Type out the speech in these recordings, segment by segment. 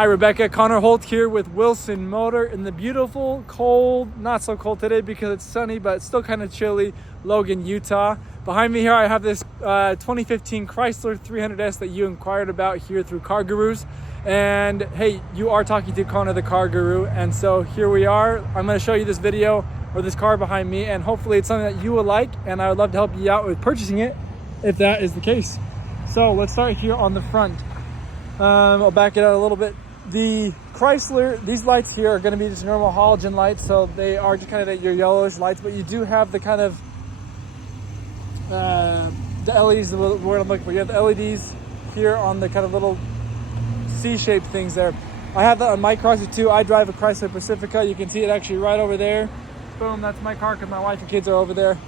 Hi Rebecca, Connor Holt here with Wilson Motor in the beautiful, cold, not so cold today because it's sunny, but it's still kind of chilly, Logan, Utah. Behind me here I have this 2015 Chrysler 300S that you inquired about here through Car Gurus. And hey, you are talking to Connor the Car Guru, and so here we are. I'm going to show you this video or this car behind me, and hopefully it's something that you will like, and I would love to help you out with purchasing it if that is the case. So let's start here on the front. I'll back it out a little bit. The Chrysler, these lights here are going to be just normal halogen lights, so they are just kind of your yellowish lights, but you do have the kind of the LEDs, the word I'm looking for. You have the LEDs here on the kind of little C-shaped things there. I have that on my Chrysler too. I drive a Chrysler Pacifica. You can see it actually right over there. Boom, that's my car because my wife and kids are over there.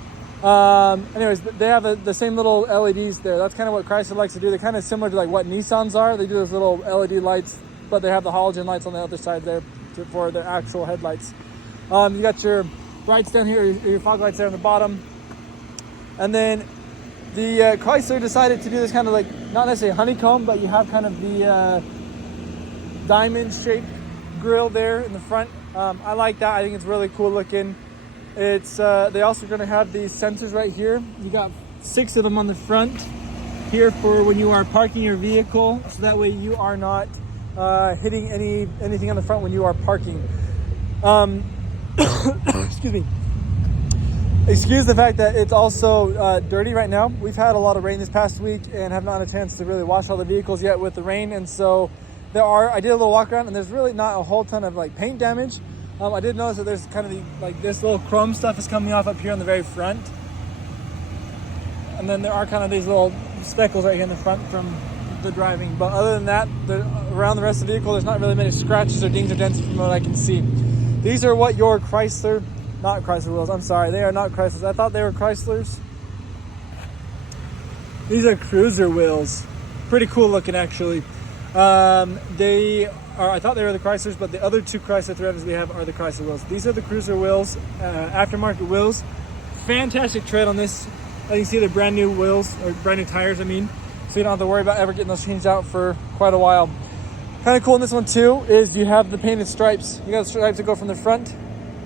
Anyways, they have the same little LEDs there. That's kind of what Chrysler likes to do. They're kind of similar to like what Nissans are. They do those little LED lights, but they have the halogen lights on the other side there for their actual headlights. You got your brights down here, your fog lights there on the bottom. And then the Chrysler decided to do this kind of like, not necessarily honeycomb, but you have kind of the diamond shaped grille there in the front. I like that. I think it's really cool looking. It's they also going to have these sensors right here. You got 6 of them on the front here for when you are parking your vehicle, so that way you are not hitting anything on the front when you are parking. Excuse me. Excuse the fact that it's also dirty right now. We've had a lot of rain this past week and have not had a chance to really wash all the vehicles yet with the rain, and so I did a little walk around and there's really not a whole ton of like paint damage. I did notice that there's kind of this little chrome stuff is coming off up here on the very front. And then there are kind of these little speckles right here in the front from the driving. But other than that, around the rest of the vehicle, there's not really many scratches or dings or dents from what I can see. These are what your not Chrysler wheels, I'm sorry, they are not Chryslers. I thought they were Chryslers. These are cruiser wheels. Pretty cool looking actually. I thought they were the Chryslers, but the other 2 Chrysler 300s we have are the Chrysler wheels. These are the cruiser wheels, aftermarket wheels. Fantastic tread on this. As you can see, they're brand new wheels, or brand new tires, I mean. So you don't have to worry about ever getting those changed out for quite a while. Kind of cool in this one too is you have the painted stripes. You got the stripes that go from the front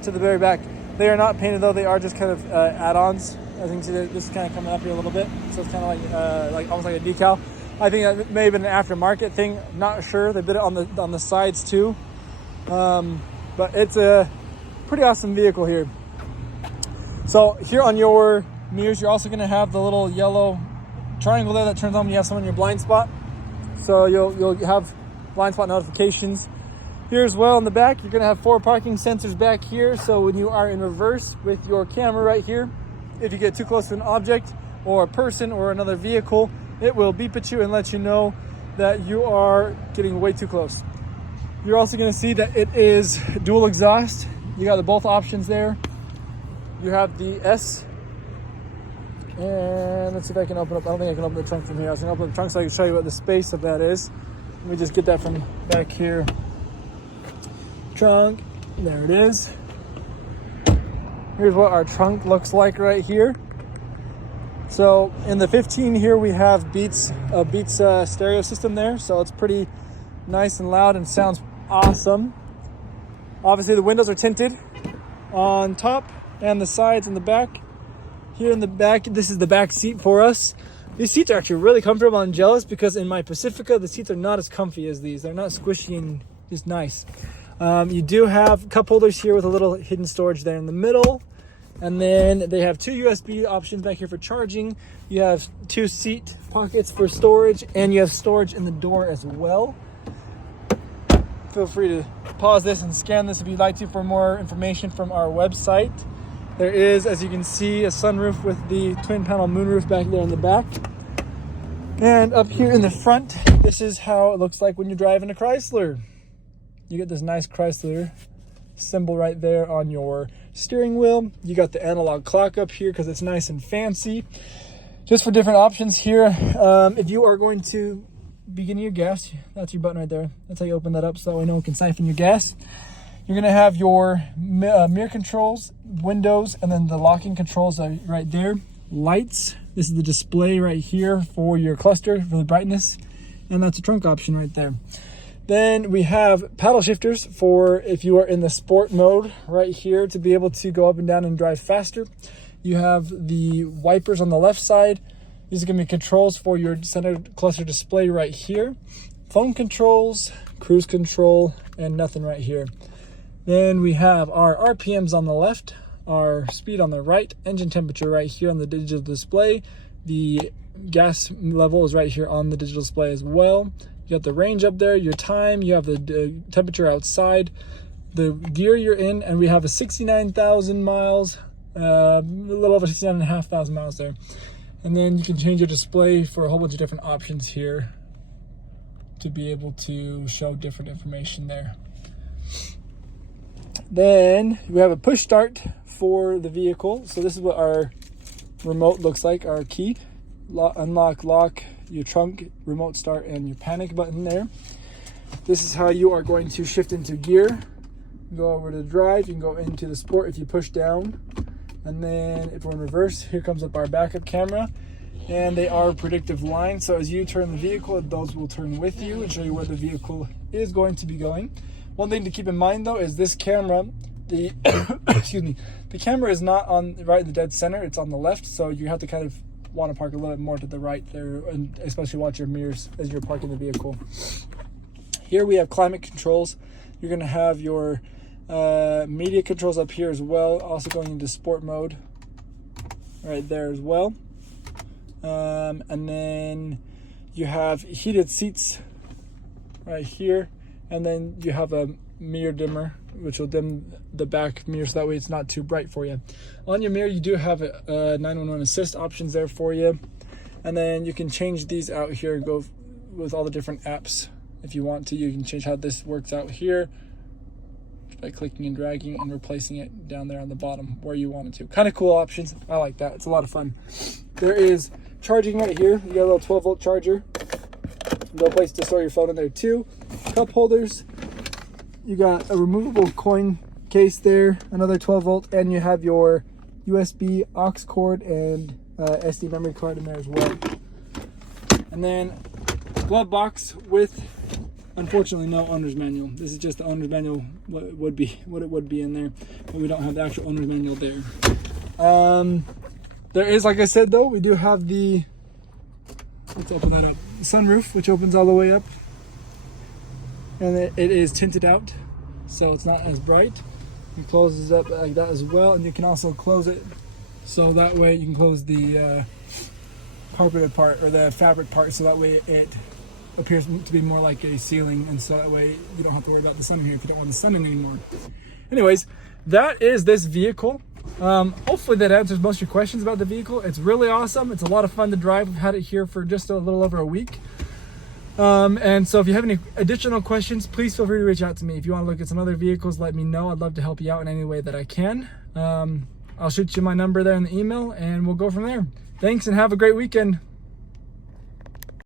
to the very back. They are not painted though, they are just kind of add-ons. As you can see, this is kind of coming up here a little bit. So it's kind of like almost like a decal. I think that may have been an aftermarket thing. Not sure. They did it on the sides too. But it's a pretty awesome vehicle here. So here on your mirrors, you're also going to have the little yellow triangle there that turns on when you have someone in your blind spot. So you'll have blind spot notifications. Here as well in the back, you're going to have 4 parking sensors back here. So when you are in reverse with your camera right here, if you get too close to an object or a person or another vehicle, it will beep at you and let you know that you are getting way too close. You're also going to see that it is dual exhaust. You got both options there. You have the S, and let's see if I can open up. I don't think I can open the trunk from here. I was going to open the trunk so I can show you what the space of that is. Let me just get that from back here. Trunk, there it is. Here's what our trunk looks like right here. So in the 15 here we have Beats stereo system there, so it's pretty nice and loud and sounds awesome. Obviously the windows are tinted on top and the sides and the back. Here in the back, this is the back seat for us. These seats are actually really comfortable. I'm jealous because in my Pacifica the seats are not as comfy as these. They're not squishy and just nice. You do have cup holders here with a little hidden storage there in the middle. And then they have 2 USB options back here for charging. You have 2 seat pockets for storage, and you have storage in the door as well. Feel free to pause this and scan this if you'd like to for more information from our website. There is, as you can see, a sunroof with the twin panel moonroof back there in the back. And up here in the front, this is how it looks like when you're driving a Chrysler. You get this nice Chrysler symbol right there on your steering wheel. You got the analog clock up here because it's nice and fancy. Just for different options here, if you are going to be getting your gas, that's your button right there. That's how you open that up so that way no one can siphon your gas. You're going to have your mirror controls, windows, and then the locking controls are right there. Lights, this is the display right here for your cluster for the brightness, and that's a trunk option right there. Then we have paddle shifters for if you are in the sport mode right here to be able to go up and down and drive faster. You have the wipers on the left side. These are going to be controls for your center cluster display right here. Phone controls, cruise control, and nothing right here. Then we have our RPMs on the left, our speed on the right, engine temperature right here on the digital display. The gas level is right here on the digital display as well. You got the range up there, your time, you have the temperature outside, the gear you're in, and we have a 69,000 miles, a little over 69,500 miles there. And then you can change your display for a whole bunch of different options here to be able to show different information there. Then we have a push start for the vehicle. So this is what our remote looks like, our key. Unlock, lock, your trunk, remote start, and your panic button there. This is how you are going to shift into gear. Go over to drive, you can go into the sport if you push down. And then if we're in reverse, here comes up our backup camera. And they are predictive lines, so as you turn the vehicle, those will turn with you and show you where the vehicle is going to be going. One thing to keep in mind though is this camera, the excuse me, the camera is not on right in the dead center, it's on the left, so you have to kind of want to park a little bit more to the right there, and especially watch your mirrors as you're parking the vehicle. Here we have climate controls. You're going to have your media controls up here as well, also going into sport mode right there as well. And then you have heated seats right here, and then you have a mirror dimmer which will dim the back mirror so that way it's not too bright for you. On your mirror you do have a 911 assist options there for you, and then you can change these out here and go with all the different apps if you want to. You can change how this works out here by clicking and dragging and replacing it down there on the bottom where you want it to. Kind of cool options. I like that. It's a lot of fun. There is charging right here. You got a little 12-volt charger. No place to store your phone in there too. Cup holders. You got a removable coin case there, another 12-volt, and you have your USB aux cord and SD memory card in there as well. And then glove box with, unfortunately, no owner's manual. This is just the owner's manual, what it would be in there, but we don't have the actual owner's manual there. There is, like I said though, we do have the, let's open that up, the sunroof, which opens all the way up, and it is tinted out, so it's not as bright. It closes up like that as well, and you can also close it so that way you can close the carpeted part or the fabric part, so that way it appears to be more like a ceiling, and so that way you don't have to worry about the sun here if you don't want the sun in anymore. Anyways, that is this vehicle. Hopefully that answers most of your questions about the vehicle. It's really awesome. It's a lot of fun to drive. We've had it here for just a little over a week. And so if you have any additional questions, please feel free to reach out to me. If you want to look at some other vehicles, let me know. I'd love to help you out in any way that I can. I'll shoot you my number there in the email, and we'll go from there. Thanks, and have a great weekend.